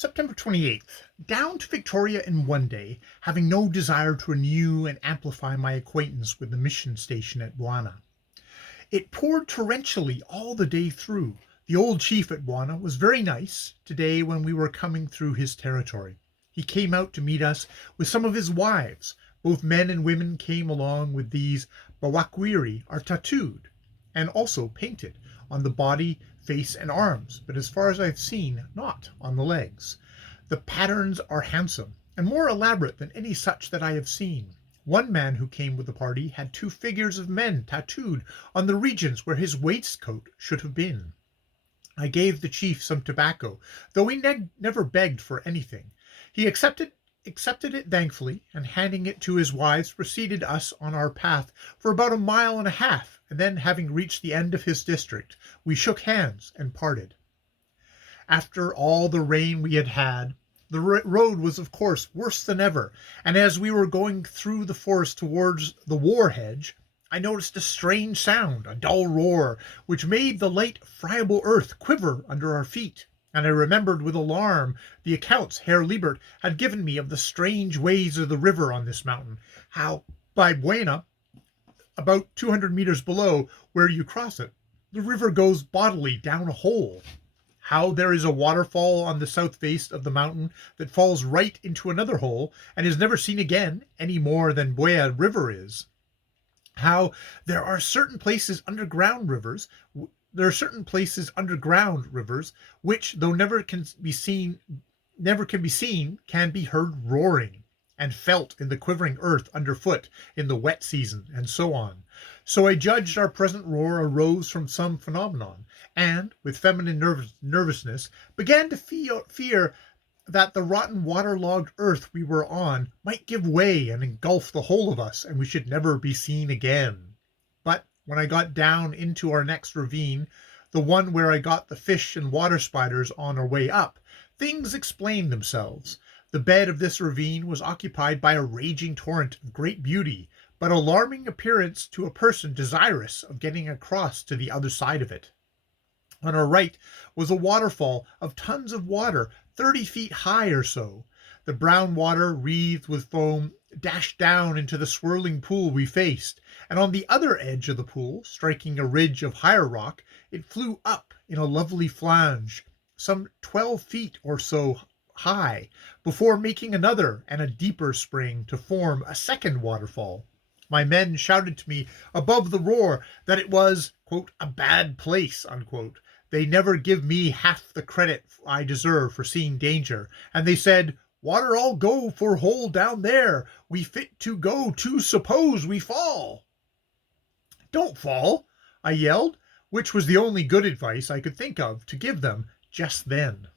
September 28th. Down to Victoria in one day, having no desire to renew and amplify my acquaintance with the mission station at Buana. It poured torrentially all the day through. The old chief at Buana was very nice today when we were coming through his territory. He came out to meet us with some of his wives. Both men and women came along. With these, Bawakwiri are tattooed and also painted on the body, face, and arms, but as far as I've seen, not on the legs. The patterns are handsome and more elaborate than any such that I have seen. One man who came with the party had two figures of men tattooed on the regions where his waistcoat should have been. I gave the chief some tobacco, though he never begged for anything. He accepted it thankfully, and handing it to his wives, proceeded us on our path for about 1.5 miles, and then, having reached the end of his district, we shook hands and parted. After all the rain we had had, the road was of course worse than ever, and as we were going through the forest towards the war hedge, I noticed a strange sound, a dull roar, which made the light friable earth quiver under our feet. And I remembered with alarm the accounts Herr Liebert had given me of the strange ways of the river on this mountain, how by Buena, about 200 meters below where you cross it, the river goes bodily down a hole. How there is a waterfall on the south face of the mountain that falls right into another hole and is never seen again, any more than Buea River is. How there are certain places underground rivers which, though never can be seen, can be heard roaring and felt in the quivering earth underfoot in the wet season, and so on. So I judged our present roar arose from some phenomenon, and, with feminine nervousness, began to fear that the rotten waterlogged earth we were on might give way and engulf the whole of us, and we should never be seen again. But when I got down into our next ravine, the one where I got the fish and water spiders on our way up, things explained themselves. The bed of this ravine was occupied by a raging torrent of great beauty, but alarming appearance to a person desirous of getting across to the other side of it. On our right was a waterfall of tons of water, 30 feet high or so. The brown water, wreathed with foam, dashed down into the swirling pool we faced, and on the other edge of the pool, striking a ridge of higher rock, it flew up in a lovely flange, some 12 feet or so high, before making another and a deeper spring to form a second waterfall. My men shouted to me above the roar that it was, quote, a bad place, unquote. They never give me half the credit I deserve for seeing danger, and they said, "Water all go for hole down there. We fit to go to suppose we fall." "Don't fall," I yelled, which was the only good advice I could think of to give them just then.